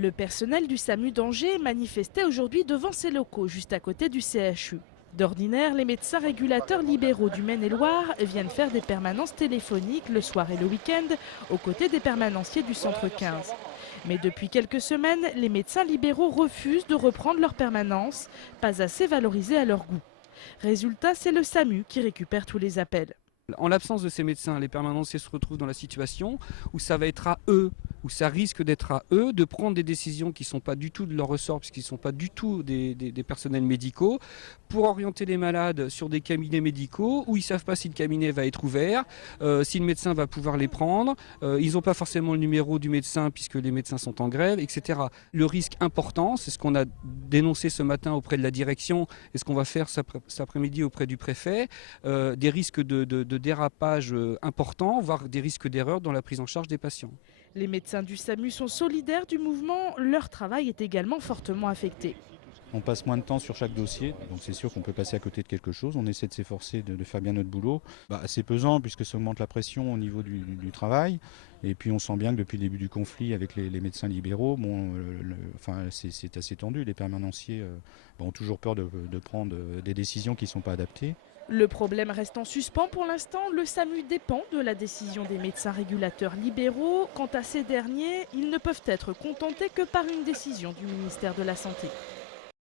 Le personnel du SAMU d'Angers manifestait aujourd'hui devant ses locaux, juste à côté du CHU. D'ordinaire, les médecins régulateurs libéraux du Maine-et-Loire viennent faire des permanences téléphoniques le soir et le week-end, aux côtés des permanenciers du centre 15. Mais depuis quelques semaines, les médecins libéraux refusent de reprendre leur permanence, pas assez valorisée à leur goût. Résultat, c'est le SAMU qui récupère tous les appels. En l'absence de ces médecins, les permanenciers se retrouvent dans la situation où ça va être à eux, où ça risque d'être à eux de prendre des décisions qui ne sont pas du tout de leur ressort, puisqu'ils ne sont pas du tout des personnels médicaux, pour orienter les malades sur des cabinets médicaux où ils ne savent pas si le cabinet va être ouvert, si le médecin va pouvoir les prendre, ils n'ont pas forcément le numéro du médecin puisque les médecins sont en grève, etc. Le risque important, c'est ce qu'on a dénoncé ce matin auprès de la direction et ce qu'on va faire cet après-midi auprès du préfet, des risques de dérapage importants, voire des risques d'erreur dans la prise en charge des patients. Les médecins du SAMU sont solidaires du mouvement, leur travail est également fortement affecté. On passe moins de temps sur chaque dossier, donc c'est sûr qu'on peut passer à côté de quelque chose. On essaie de s'efforcer de faire bien notre boulot. C'est pesant puisque ça augmente la pression au niveau du travail. Et puis on sent bien que depuis le début du conflit avec les médecins libéraux, c'est assez tendu. Les permanenciers ont toujours peur de prendre des décisions qui ne sont pas adaptées. Le problème reste en suspens pour l'instant. Le SAMU dépend de la décision des médecins régulateurs libéraux. Quant à ces derniers, ils ne peuvent être contentés que par une décision du ministère de la Santé.